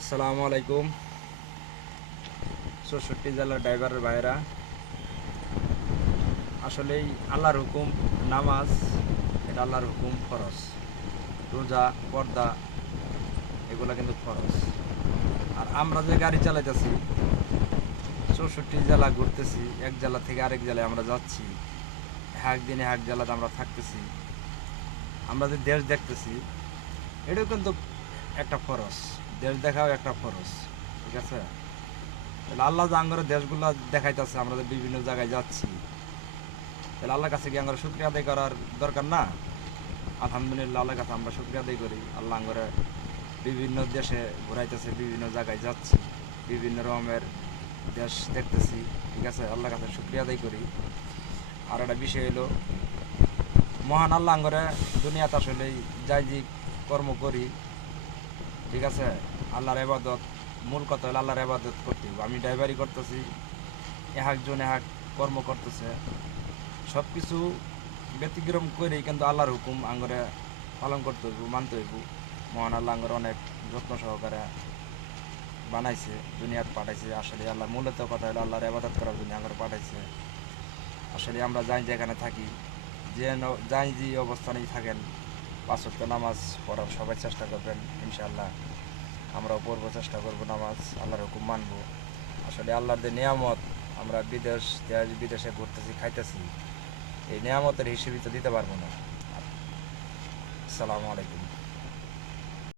আসসালামু আলাইকুম। ৬৪ জেলার ড্রাইভারের ভাইরা, আসলেই আল্লাহর হুকুম নামাজ, এটা আল্লাহর হুকুম ফরজ। রোজা, পর্দা, এগুলো কিন্তু ফরজ। আর আমরা যে গাড়ি চালাইতেছি, ৬৪ জেলা ঘুরতেছি, এক জেলা থেকে আরেক জেলায় আমরা যাচ্ছি, একদিনে এক জেলাতে আমরা থাকতেছি, আমরা যে দেশ দেখতেছি, এটাও কিন্তু একটা ফরজ। দেশ দেখাও একটা ফরজ, ঠিক আছে? তাহলে আল্লাহ যে আঙ্গরের দেশগুলো দেখাইতেছে, আমরা যে বিভিন্ন জায়গায় যাচ্ছি, তাহলে আল্লাহর কাছে কি আমরা শুক্রিয়া আদায় করার দরকার না? আলহামদুলিল্লাহ, আল্লাহর কাছে আমরা শুক্রিয়া আদায় করি। আল্লাহ আঙ্গরে বিভিন্ন দেশে ঘুরাইতেছে, বিভিন্ন জায়গায় যাচ্ছি, বিভিন্ন রকমের দেশ দেখতেছি, ঠিক আছে? আল্লাহর কাছে শুক্রিয়া আদায় করি। আর একটা বিষয় হলো, মহান আল্লাহ আঙ্গরে দুনিয়াতে আসলেই যাই যে কর্ম করি, ঠিক আছে? আল্লাহর ইবাদত, মূল কথা হলো আল্লাহর ইবাদত করতে হবে। আমি ড্রাইভারি করতেছি, একজন এক কর্ম করতেছে, সব কিছু ব্যতিক্রম করেই কিন্তু আল্লাহর হুকুম আঙ্গরে পালন করতে হইব, মানতে হইব। মহান আল্লাহ আঙ্গরে অনেক যত্ন সহকারে বানাইছে, দুনিয়ার পাঠাইছে। আসলে আল্লাহ মূলত কথা হলো আল্লাহর ইবাদত করার জন্য আঙ্গরে পাঠাইছে। আসলে আমরা যাই যেখানে থাকি, যে যাই যে অবস্থানেই থাকেন, ৫ ওয়াক্ত নামাজ পড়ার সবাই চেষ্টা করবেন। ইনশাআল্লাহ আমরাও পড়বো, চেষ্টা করবো, নামাজ আল্লাহর হুকুম মানবো। আসলে আল্লাহর যে নিয়ামত, আমরা দেশ বিদেশে ঘুরতেছি, খাইতেছি, এই নিয়ামতের হিসেবে তো দিতে পারবো না। আসসালামু আলাইকুম।